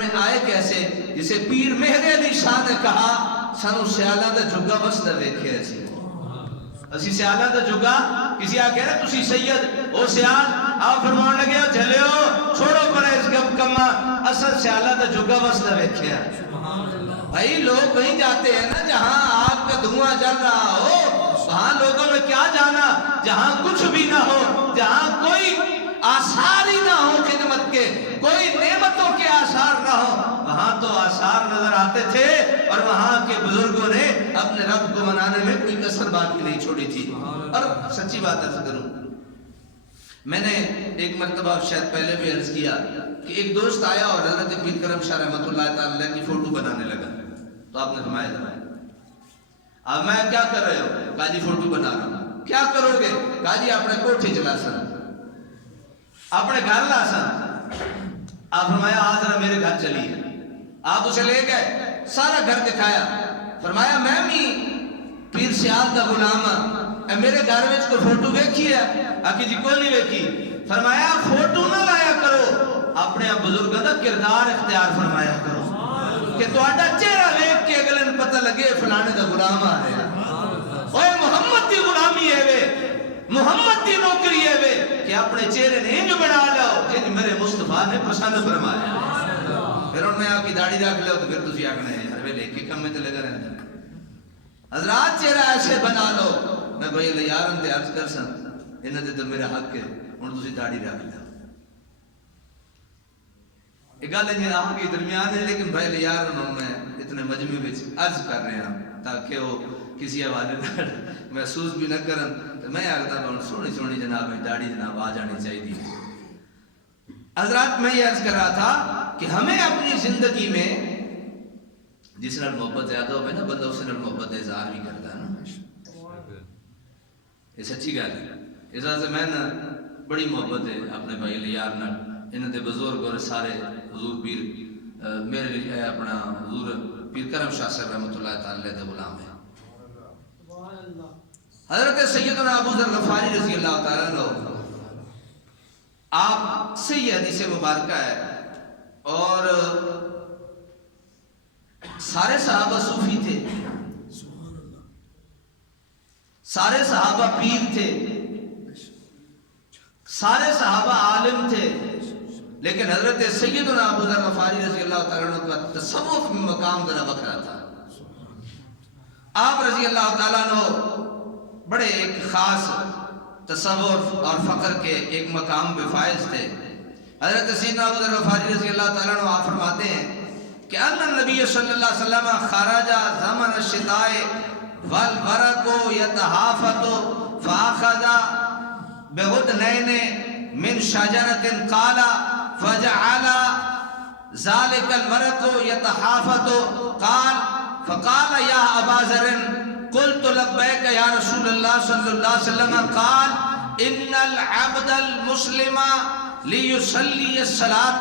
میں آئے کیسے جسے پیر مہر علی شاہ نے کہا سانو سیالہ دا جھگا بس دا ویکھے ایسی اسی سیالہ دا جھگا کسی آ کہہ رہے تسی سید او سیال آپ فرمان لگے ہو جھلیو چھوڑو پر اس گم کما اصل سیالہ دا جھگا بس دا ویکھے بھائی لوگ کہیں جاتے ہیں نا جہاں آگ کا دھواں جل رہا ہو وہاں لوگوں میں کیا جانا جہاں کچھ بھی نہ ہو جہاں کوئی آثار ہی نہ ہو خدمت کے کوئی نعمتوں کے آثار نہ ہو وہاں تو آثار نظر آتے تھے اور وہاں کے بزرگوں نے اپنے رب کو منانے میں کوئی کسر باقی نہیں چھوڑی تھی اور سچی بات عرض کروں میں نے ایک مرتبہ شاید پہلے بھی عرض کیا کہ ایک دوست آیا اور حضرت پیر کرم شاہ رحمۃ اللہ تعالی کی فوٹو بنانے لگا تو آپ نے فرمایا اب میں کیا کر رہے ہو کہا جی فوٹو بنا رہا ہوں کیا کرو گے کہا جی اپنے کوٹھے چلا سن اپنے گھر لا سن آپ فرمایا آج ذرا میرے گھر چلیے آپ اسے لے گئے سارا گھر دکھایا فرمایا میں بھی پیر سیال دا غلام میرے گھر میں کوئی فوٹو ویکھی ہے آکی جی کوئی نہیں ویکھی فرمایا فوٹو نہ لایا کرو اپنے بزرگوں دا کردار اختیار فرمایا کرو کہ تہاڈا چہرہ دیکھ کے اگلے پتہ لگے فلانے دا غلام آ رہا اوے محمد دی غلامی ہے وے محمد دی نوکری ہے وے کہ اپنے چہرے نے جو بنا لو جن میرے مصطفیٰ نے پسند فرمایا پھر انہوں نے آپ کی داڑھی رکھ لو تو پھر تسی آکھنا ہے ہر ویلے کہ کم میں تے لگا رہتا حضرات چہرہ ایسے بنا لو میں بھائی اللہ یار انتے عرض کر سن انہوں نے تو میرا حق ہے انہوں تسی داڑھی رکھ لو ایک گل ہے آپ کے درمیان ہے لیکن بھائی اللہ یار انہوں نے اتنے مجمع میں عرض کر رہے ہیں تاکہ وہ کسی حوالے نہ محسوس بھی نہ کرن تو میں آگتا ہوں سونی سونی جناب میں داڑھی جناب آ جانی چاہیے حضرات میں یہ عرض کر رہا تھا کہ ہمیں اپنی زندگی میں جس نال محبت زیادہ ہوئے نا بندہ اس نال محبت اظہار بھی کرتا ہے نا یہ سچی گل ہے اس وجہ سے میں نا بڑی محبت ہے اپنے بھائی لیار نال انہوں نے بزرگ اور سارے حضور پیر میرے لیے اپنا حضور پیر کرم شاہ صاحب رحمۃ اللہ تعالی دے غلام ہے حضرت سیدنا ابو ذر غفاری رضی اللہ تعالیٰ عنہ آپ سے یہ حدیث مبارکہ ہے اور سارے صحابہ صوفی تھے سارے صحابہ پیر تھے سارے صحابہ عالم تھے لیکن حضرت سیدنا ابو ذر غفاری رضی اللہ تعالیٰ عنہ کا تصوف میں مقام ذرا بکرا تھا آپ رضی اللہ تعالیٰ عنہ بڑے ایک خاص تصوف اور فقر کے ایک مقام پہ فائز تھے حضرت سیدنا ابو ذر غفاری رضی اللہ تعالیٰ عنہ آپ فرماتے ہیں کہ ان النبی صلی اللہ علیہ وسلم خرج زمن الشتاء والبرق يتحافظ فاخذ بغدنين من شجرة قال فجعل ذلك الورق يتحافظ قال فقال يا ابا ذر قلت لبيك يا رسول الله صلى الله عليه وسلم قال ان العبد المسلم ليصلي الصلاة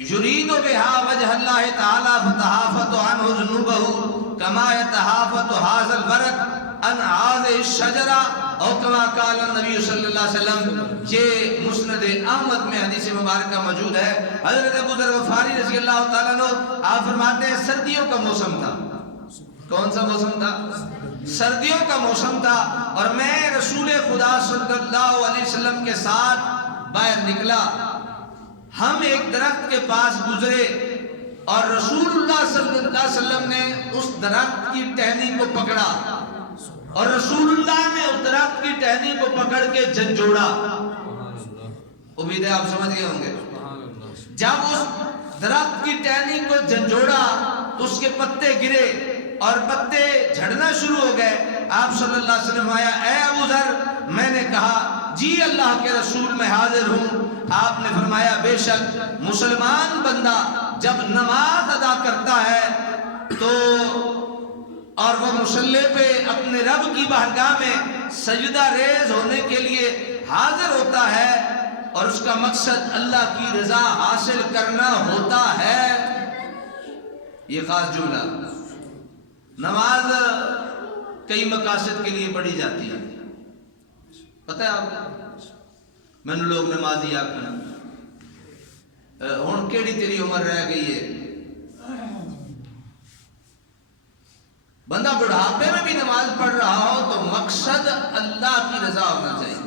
يريد بها وجه الله تعالى فتحافظ عنه ذنوبه كما يتحافظ هذا الورق عن هذه الشجرة او كما قال النبي صلی اللہ علیہ وسلم یہ مسند احمد میں حدیث مبارکہ موجود ہے حضرت ابو ذر غفاری رضی اللہ تعالیٰ عنہ آپ فرماتے ہیں سردیوں کا موسم تھا کون سا موسم تھا سردیوں کا موسم تھا اور میں رسول خدا صلی اللہ علیہ وسلم کے ساتھ باہر نکلا ہم ایک درخت کے پاس گزرے اور رسول اللہ صلی اللہ علیہ وسلم نے اس درخت کی ٹہنی کو پکڑا اور رسول اللہ نے اس درخت کی ٹہنی کو پکڑ کے جھنجھوڑا امید ہے آپ سمجھ گئے ہوں گے جب اس درخت کی ٹہنی کو جھنجھوڑا تو اس کے پتے گرے اور پتے جھڑنا شروع ہو گئے آپ صلی اللہ علیہ وسلم آیا اے ابو ذر میں نے کہا جی اللہ کے رسول میں حاضر ہوں آپ نے فرمایا بے شک مسلمان بندہ جب نماز ادا کرتا ہے تو اور وہ مصلی پہ اپنے رب کی بارگاہ میں سجدہ ریز ہونے کے لیے حاضر ہوتا ہے اور اس کا مقصد اللہ کی رضا حاصل کرنا ہوتا ہے یہ خاص جملہ نماز کئی مقاصد کے لیے پڑھی جاتی ہے پتہ ہے آپ میں نے لوگ نمازی آکھنا ہن کیڑی تیری عمر رہ گئی ہے؟ بندہ بڑھاپے میں بھی نماز پڑھ رہا ہو تو مقصد اللہ کی رضا ہونا چاہیے۔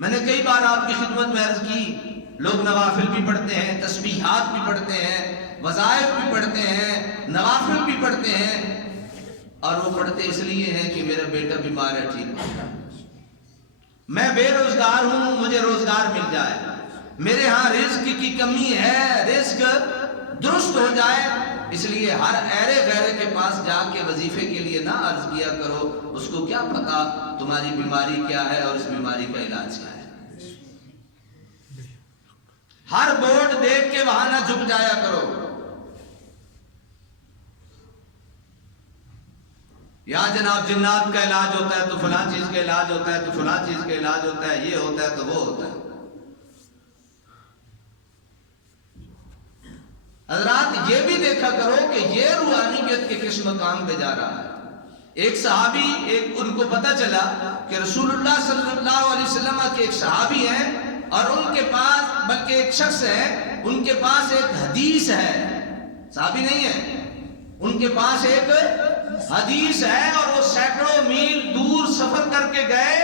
میں نے کئی بار آپ کی خدمت میں عرض کی، لوگ نوافل بھی پڑھتے ہیں، تسبیحات بھی پڑھتے ہیں، وظائف بھی پڑھتے ہیں، نوافل بھی پڑھتے ہیں، اور وہ پڑھتے اس لیے ہیں کہ میرا بیٹا بیمار ہے، ٹھیک ہو، میں بے روزگار ہوں، مجھے روزگار مل جائے، میرے ہاں رزق کی کمی ہے، رزق درست ہو جائے۔ اس لیے ہر ایرے غیرے کے پاس جا کے وظیفے کے لیے نہ عرض کیا کرو، اس کو کیا پتا تمہاری بیماری کیا ہے اور اس بیماری کا علاج کیا ہے۔ ہر بورڈ دیکھ کے وہاں نہ جھک جایا کرو، یا جناب جنات کا علاج ہوتا ہے تو فلاں چیز کا علاج ہوتا ہے، تو فلاں چیز کا علاج ہوتا ہے، یہ ہوتا ہے تو وہ ہوتا ہے۔ حضرات یہ بھی دیکھا کرو کہ یہ روحانیت کے کس مقام پہ جا رہا ہے۔ ایک صحابی، ان کو پتا چلا کہ رسول اللہ صلی اللہ علیہ وسلم کے ایک صحابی ہیں اور ان کے پاس، بلکہ ایک شخص ہے، ان کے پاس ایک حدیث ہے، صحابی نہیں ہے، ان کے پاس ایک حدیث ہے اور وہ سینکڑوں میل دور سفر کر کے گئے۔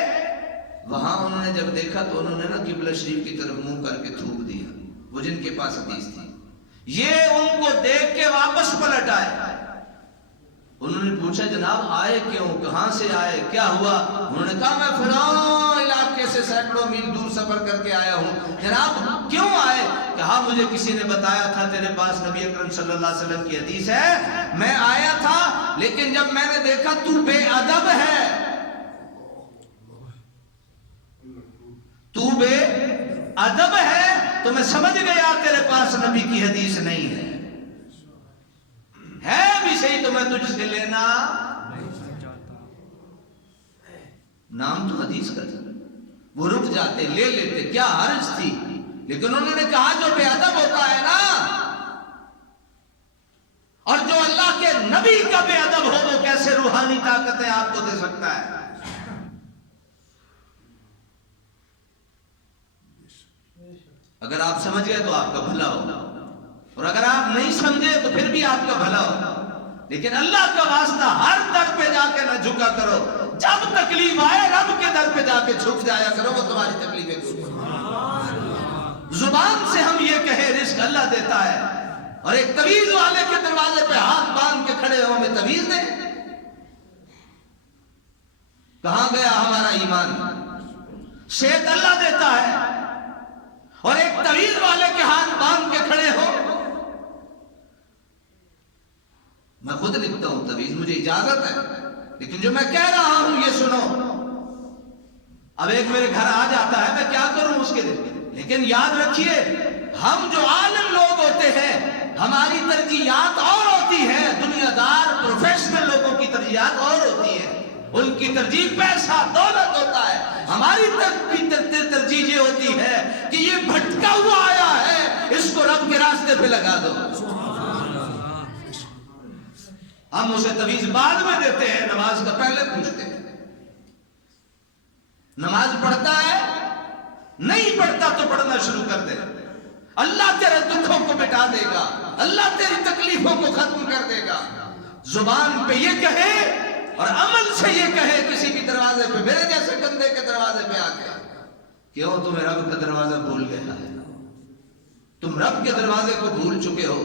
وہاں انہوں نے جب دیکھا تو انہوں نے نا قبلہ شریف کی طرف منہ کر کے تھوک دیا، وہ جن کے پاس حدیث تھی۔ یہ ان کو دیکھ کے واپس پلٹ آئے۔ انہوں نے پوچھا جناب آئے کیوں، کہاں سے آئے، کیا ہوا؟ انہوں نے کہا میں فلاں علاقے سے سینکڑوں میل دور سفر کر کے آیا ہوں۔ جناب کیوں آئے؟ کہا مجھے کسی نے بتایا تھا تیرے پاس نبی اکرم صلی اللہ علیہ وسلم کی حدیث ہے، میں آیا تھا، لیکن جب میں نے دیکھا تو بے ادب ہے، تو بے ادب ہے، تو میں سمجھ گیا تیرے پاس نبی کی حدیث نہیں ہے بھی صحیح تو میں تجھ سے لینا نام تو حدیث کا تھا، وہ رک جاتے لے لیتے، کیا حرج تھی؟ لیکن انہوں نے کہا جو بے ادب ہوتا ہے نا، اور جو اللہ کے نبی کا بے ادب ہو، وہ کیسے روحانی طاقتیں آپ کو دے سکتا ہے؟ اگر آپ سمجھ گئے تو آپ کا بھلا ہو، اور اگر آپ نہیں سمجھے تو پھر بھی آپ کا بھلا ہو۔ لیکن اللہ کا واسطہ ہر در پہ جا کے نہ جھکا کرو، جب تکلیف آئے رب کے در پہ جا کے جھک جایا کرو، وہ تمہاری تکلیفیں دور کرے۔ زبان سے ہم یہ کہیں رزق اللہ دیتا ہے، اور ایک تویز والے کے دروازے پہ ہاتھ باندھ کے کھڑے ہو ہمیں تویز دیں، کہاں گیا ہمارا ایمان؟ صحت اللہ دیتا ہے، اور ایک تویز والے کے ہاتھ باندھ کے کھڑے ہو۔ میں خود لکھتا ہوں تویز، مجھے اجازت ہے، لیکن جو میں کہہ رہا ہوں یہ سنو۔ اب ایک میرے گھر آ جاتا ہے، میں کیا کروں اس کے لیے؟ لیکن یاد رکھیے ہم جو عالم لوگ ہوتے ہیں ہماری ترجیحات اور ہوتی ہیں، دنیا دار پروفیشنل لوگوں کی ترجیحات اور ہوتی ہیں، ان کی ترجیح پیسہ دولت ہوتا ہے، ہماری ترجیح یہ ہوتی ہے کہ یہ بھٹکا ہوا آیا ہے، اس کو رب کے راستے پہ لگا دو۔ ہم اسے تویز بعد میں دیتے ہیں، نماز کا پہلے پوچھتے ہیں۔ نماز پڑھتا ہے، نہیں پڑھتا تو پڑھنا شروع کر دے، اللہ تیرے دکھوں کو مٹا دے گا، اللہ تیری تکلیفوں کو ختم کر دے گا۔ زبان پہ یہ کہے اور عمل سے یہ کہے، کسی بھی دروازے پہ، میرے جیسے بندے کے دروازے پہ آ کے، کیوں تمہیں رب کا دروازہ بھول گیا ہے؟ تم رب کے دروازے کو بھول چکے ہو۔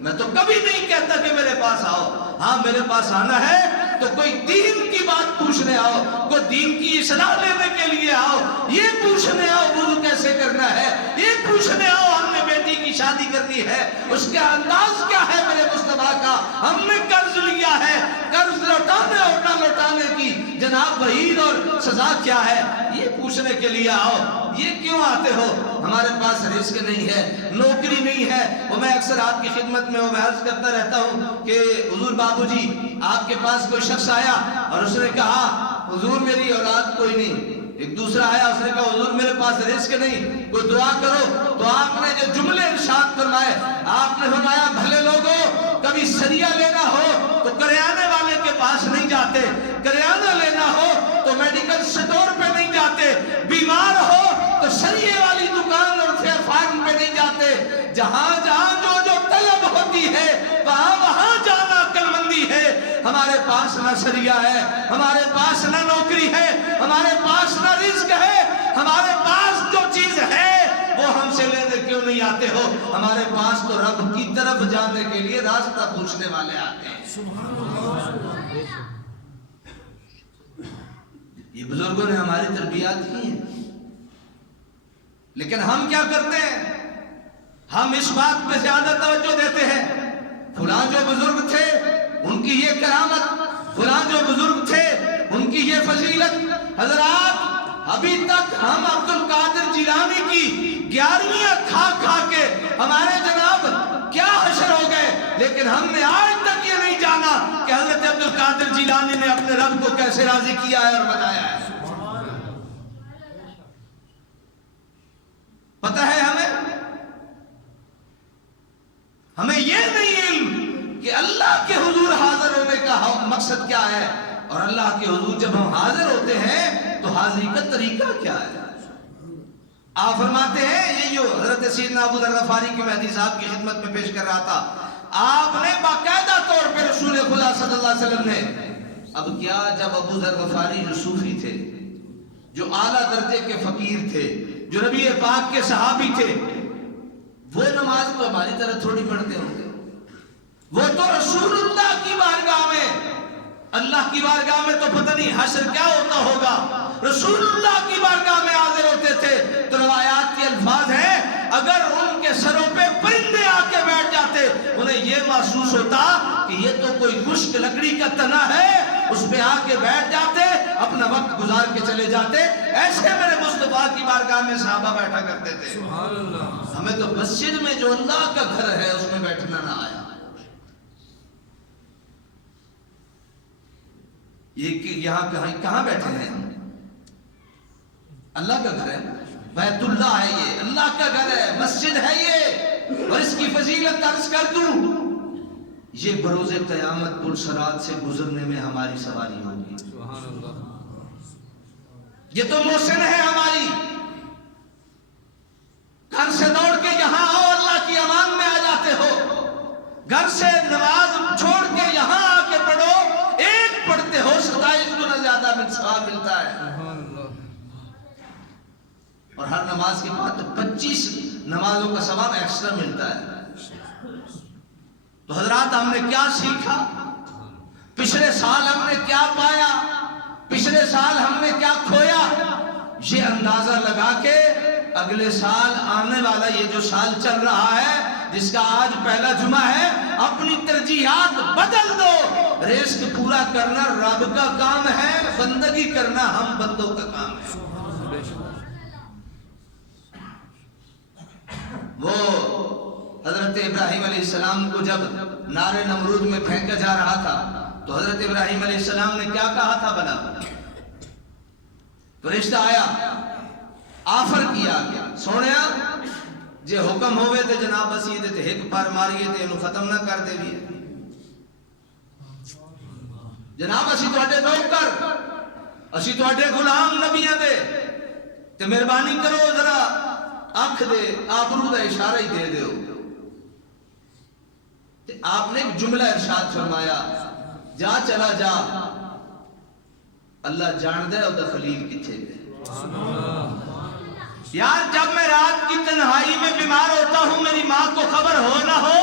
میں تو کبھی نہیں کہتا کہ میرے پاس آؤ، ہاں میرے پاس آنا ہے تو کوئی دین کی بات پوچھنے آؤ، کوئی دین کی اصلاح لینے کے لیے آؤ، یہ پوچھنے آؤ وضو کیسے کرنا ہے، یہ پوچھنے آؤ ہم نے بیٹی کی شادی کرنی ہے، اس کا انداز کیا ہے میرے مصطفیٰ کا، ہم نے قرض لیا ہے، قرض لوٹانے اور نہ لوٹانے کی جناب وعید اور سزا کیا ہے، یہ پوچھنے کے لیے آؤ۔ یہ کیوں آتے ہو؟ ہمارے پاس رزق نہیں ہے، نوکری نہیں ہے۔ وہ میں اکثر آپ کی خدمت میں وہ عرض کرتا رہتا ہوں کہ حضور بابو جی آپ کے پاس کوئی شخص آیا اور اس نے کہا حضور میری اولاد کوئی نہیں۔ ایک دوسرا آیا، اس نے کہا حضور میرے پاس رزق نہیں، کوئی دعا کرو۔ تو آپ نے جو جملے ارشاد فرمائے، آپ نے فرمایا بھلے لوگوں کبھی سریہ لینا ہو تو کریانے والے کے پاس نہیں جاتے، کریانہ لینا ہو تو میڈیکل سٹور پہ نہیں جاتے، بیمار ہو تو سریے والی دکان جہاں جہاں جو جو طلب ہوتی ہے وہاں وہاں جانا عقل مندی ہے. ہمارے پاس نہ سریا ہے, ہمارے پاس نہ نوکری ہے, ہمارے پاس نہ رزق ہے, ہمارے پاس جو چیز ہے وہ ہم سے لینے کیوں نہیں آتے ہو؟ ہمارے پاس تو رب کی طرف جانے کے لیے راستہ پوچھنے والے آتے ہیں. یہ بزرگوں نے ہماری تربیات کی ہیں. لیکن ہم کیا کرتے ہیں؟ ہم اس بات پہ زیادہ توجہ دیتے ہیں فلاں جو بزرگ تھے ان کی یہ کرامت, فلاں جو بزرگ تھے ان کی یہ فضیلت. حضرات ابھی تک ہم عبد القادر جیلانی کی 11ویں کھا کھا کے ہمارے جناب کیا حشر ہو گئے, لیکن ہم نے آج تک یہ نہیں جانا کہ حضرت عبد القادر جیلانی نے اپنے رب کو کیسے راضی کیا ہے اور بنایا ہے. پتہ ہے ہمیں یہ نہیں علم کہ اللہ کے حضور حاضر ہونے کا مقصد کیا ہے, اور اللہ کے حضور جب ہم حاضر ہوتے ہیں تو حاضری کا طریقہ کیا ہے. آپ فرماتے ہیں یہ جو حضرت سیدنا ابو ذر غفاری کی میں حدیث آپ کی خدمت میں پیش کر رہا تھا, آپ نے باقاعدہ طور پہ رسول خدا صلی اللہ علیہ وسلم نے, اب کیا جب ابو ذر غفاری جو صوفی تھے, جو اعلیٰ درجے کے فقیر تھے, جو نبی پاک کے صحابی تھے, وہ نماز تو ہماری طرح تھوڑی پڑھتے ہوں گے. وہ تو رسول اللہ کی بارگاہ میں, اللہ کی بارگاہ میں تو پتہ نہیں حشر کیا ہوتا ہوگا, رسول اللہ کی بارگاہ میں حاضر ہوتے تھے. تو روایات کے الفاظ ہیں اگر ان کے سروں پہ پرندے آ کے بیٹھ جاتے انہیں یہ محسوس ہوتا کہ یہ تو کوئی خشک لکڑی کا تنا ہے, اس پہ آ کے بیٹھ جاتے, اپنا وقت گزار کے چلے جاتے. ایسے میرے مصطفیٰ کی بارگاہ میں صحابہ بیٹھا کرتے تھے. سبحان اللہ. ہمیں تو مسجد میں جو اللہ کا گھر ہے اس میں بیٹھنا نہ آیا. یہ یہاں کہاں بیٹھے ہیں؟ اللہ کا گھر ہے, بیت اللہ ہے, یہ اللہ کا گھر ہے, مسجد ہے یہ, اور اس کی فضیلت عرض کر دوں, یہ بروز قیامت پرسرات سے گزرنے میں ہماری سواری ہوگی. یہ تو محسن ہے ہماری, گھر سے دوڑ کے یہاں آؤ اللہ کی امان میں آ جاتے ہو, گھر سے نماز چھوڑ کے یہاں آ کے پڑھو, ایک پڑھتے ہو 27 گنا زیادہ ثواب ملتا ہے. اور ہر نماز کے بعد 25 نمازوں کا ثواب ایکسٹرا ملتا ہے. تو حضرات ہم نے کیا سیکھا, پچھلے سال ہم نے کیا پایا, پچھلے سال ہم نے کیا کھویا, یہ اندازہ لگا کے اگلے سال آنے والا یہ جو سال چل رہا ہے جس کا آج پہلا جمعہ ہے, اپنی ترجیحات بدل دو. رزق پورا کرنا رب کا کام ہے, بندگی کرنا ہم بندوں کا کام ہے. وہ حضرت ابراہیم علیہ السلام کو جب نار نمرود میں پھینکا جا رہا تھا تو حضرت ابراہیم علیہ السلام نے کیا کہا تھا بلا؟ فرشتہ آیا, آفر کیا کہ سونیا جے حکم ہوئے تے جناب اسی دے تے ایک بار ماریے تے انہوں ختم نہ کر دے بھی, جناب اسی تواڈے نوکر, اسی تواڈے غلام نبیاں دے, تے مہربانی کرو ذرا آنکھ دے آبرو دا اشارہ ہی دے دیو. آپ نے ایک جملہ ارشاد فرمایا, جا چلا جا اللہ جان دے او دا خلیل کتھے گئے. یار جب میں رات کی تنہائی میں بیمار ہوتا ہوں, میری ماں کو خبر ہو نہ ہو,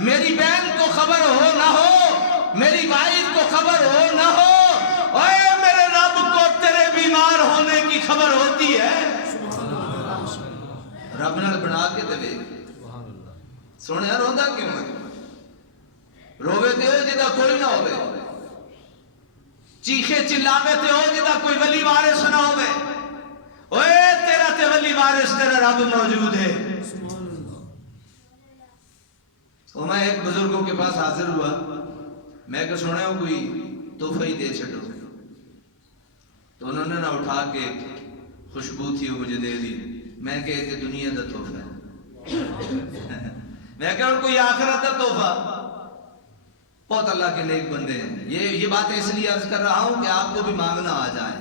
میری بہن کو خبر ہو نہ ہو, میری والد کو خبر ہو نہ ہو, اے میرے رب کو تیرے بیمار ہونے کی خبر ہوتی ہے. رب نال بنا کے دے سونے روندا کیوں ہے, روے تے ہو جدا کوئی نہ ہوئے, چیخے چلاوے تے ہو جدا کوئی ولی وارث نہ ہوئے. اوے تیرا تے ولی وارث تیرا رب موجود ہے. تو میں ایک بزرگوں کے پاس حاضر ہوا, میں کہ سونے ہو کوئی تحفہ ہی دے چھڑو, تو انہوں نے نہ اٹھا کے خوشبو تھی وہ مجھے دے دی. میں کہے کہ دنیا دا تحفہ ہے, میں کہا کوئی آخرت دا تحفہ. بہت اللہ کے نیک بندے ہیں. یہ باتیں اس لیے عرض کر رہا ہوں کہ آپ کو بھی مانگنا آ جائے.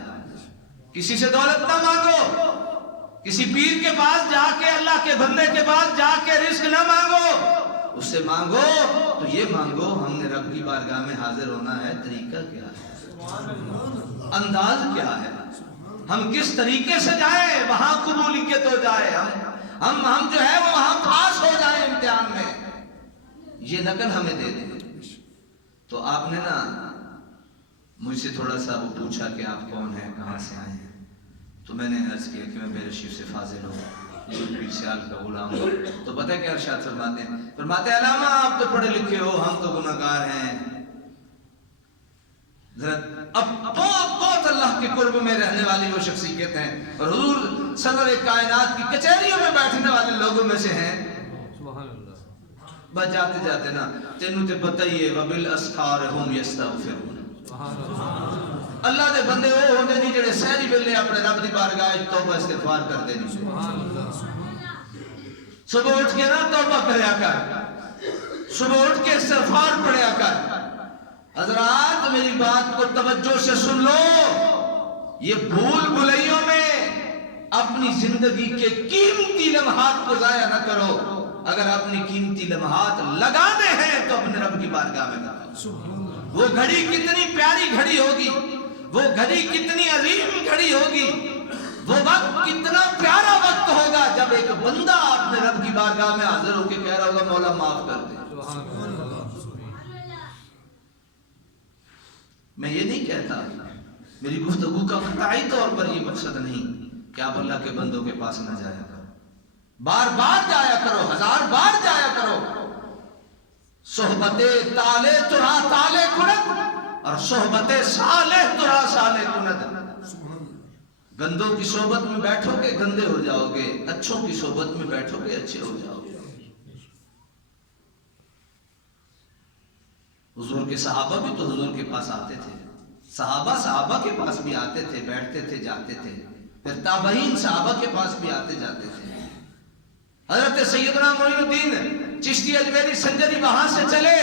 کسی سے دولت نہ مانگو, کسی پیر کے پاس جا کے، اللہ کے بندے کے پاس جا کے رزق نہ مانگو، اس سے مانگو تو یہ مانگو ہم نے رب کی بارگاہ میں حاضر ہونا ہے، طریقہ کیا ہے، انداز کیا ہے، ہم کس طریقے سے جائیں وہاں قبولیت ہو جائے، ہم جو ہے وہ وہاں پاس ہو جائیں امتحان میں، یہ نقل ہمیں دے دیں۔ تو آپ نے نا مجھ سے تھوڑا سا وہ پوچھا کہ آپ کون ہیں، کہاں سے آئے ہیں، تو میں نے عرض کیا کہ میں بے رشیف سے فاضل ہوں، پیر سیال کا غلام ہوں۔ تو پتہ ہے کیا ارشاد فرماتے ہیں؟ فرماتے ہیں علامہ آپ تو پڑھے لکھے ہو، ہم تو گناہگار ہیں، اب بہت اللہ کے قرب میں رہنے والی وہ شخصیت ہیں اور حضور صدر کائنات کی کچہریوں میں بیٹھنے والے لوگوں میں سے ہیں۔ بس جاتے جاتے نا تینوں تے پتہ ہی ہے وبالاسحار ہم یستغفرون، اللہ دے بندے وہ ہوندے نہیں جڑے سحری ویلے اپنے رب دی بارگاہ وچ توبہ استغفار کردے نہیں۔ صبح اٹھ کے نا توبہ کریا کر، صبح اٹھ کے استغفار پڑھیا کر۔ حضرات میری بات کو توجہ سے سن لو، یہ بھول بھلائیوں میں اپنی زندگی کے قیمتی لمحات کو ضائع نہ کرو، اگر اپنی قیمتی لمحات لگانے ہیں تو اپنے رب کی بارگاہ میں لگاؤ۔ وہ گھڑی کتنی پیاری گھڑی ہوگی، وہ گھڑی کتنی عظیم گھڑی ہوگی، وہ وقت کتنا پیارا وقت ہوگا جب ایک بندہ اپنے رب کی بارگاہ میں حاضر ہو کے کہہ رہا ہوگا مولا معاف کر دے۔ میں یہ نہیں کہتا، میری گفتگو کا قطعی طور پر یہ مقصد نہیں کہ آپ اللہ کے بندوں کے پاس نہ جایا کرو، بار بار جایا کرو، ہزار بار جایا کرو۔ صحبت تالے ترا تالے کند اور صحبت صالح ترا صالح کند۔ گندوں کی صحبت میں بیٹھو گے گندے ہو جاؤ گے، اچھوں کی صحبت میں بیٹھو گے اچھے ہو جاؤ گے۔ حضور کے صحابہ بھی تو حضور کے پاس آتے تھے، صحابہ کے پاس بھی آتے تھے، بیٹھتے تھے، جاتے تھے، پھر تابعین صحابہ کے پاس بھی آتے جاتے تھے۔ حضرت سیدنا معین الدین چشتی اجمیری سنجری وہاں سے چلے،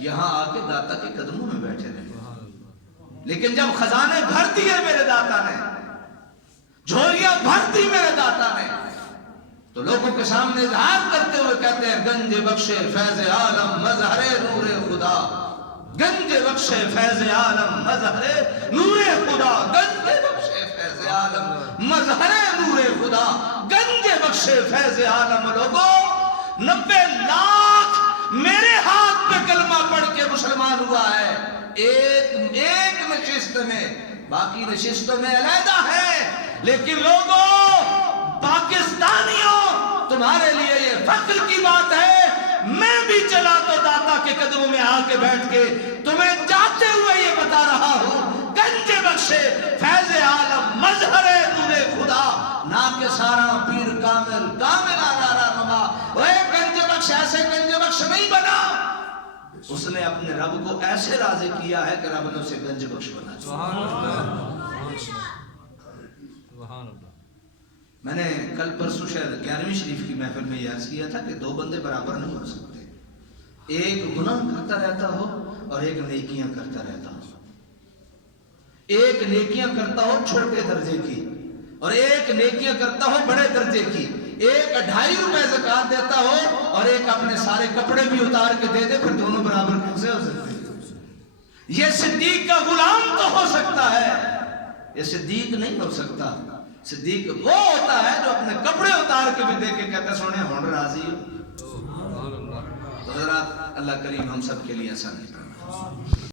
یہاں آ کے داتا کے قدموں میں بیٹھے رہے، لیکن جب خزانے بھر دیے میرے داتا نے، جھولیاں بھر دی میرے داتا نے، تو لوگوں کے سامنے اظہار کرتے ہوئے کہتے ہیں گنج بخش فیض عالم مظہر نور خدا، گنج بخش فیض عالم مظہر نور خدا، گنج بخش فیض عالم مظہر نور خدا، گنج بخش فیض عالم۔ لوگوں 90 لاکھ میرے ہاتھ پہ کلمہ پڑھ کے مسلمان ہوا ہے، ایک نشست میں، باقی نشستوں میں علیحدہ ہے، لیکن لوگوں پاکستانیوں تمہارے لیے یہ فخر کی بات ہے، میں بھی چلا تو داتا کے قدموں میں آ کے بیٹھ کے تمہیں جاتے ہوئے یہ بتا رہا ہوں گنج بخش فیض عالم مظہر نور خدا، نہ کہ سارا پیر کامل کامل نارا نما، وہ گنج بخش ایسے گنج بخش نہیں بنا، اس نے اپنے رب کو ایسے راضی کیا ہے کہ رب نے اسے گنج بخش بنا۔ سبحان اللہ۔ میں نے کل پرسوں شاید 11ویں شریف کی محفل میں یہ عرض کیا تھا کہ دو بندے برابر نہیں ہو سکتے، ایک گناہ کرتا رہتا ہو اور ایک نیکیاں کرتا رہتا ہو، ایک نیکیاں کرتا ہو چھوٹے درجے کی اور ایک نیکیاں کرتا ہو بڑے درجے کی، ایک 2.5 روپے زکوٰۃ دیتا ہو اور ایک اپنے سارے کپڑے بھی اتار کے دے دے، پھر دونوں برابر کیسے ہو سکتے؟ یہ صدیق کا غلام تو ہو سکتا ہے، یہ صدیق نہیں ہو سکتا۔ صدیق وہ ہوتا ہے جو اپنے کپڑے اتار کے بھی دے کے کہتا سونے ہون راضی ہو۔ تو حضرات اللہ کریم ہم سب کے لیے آسانی کرنا۔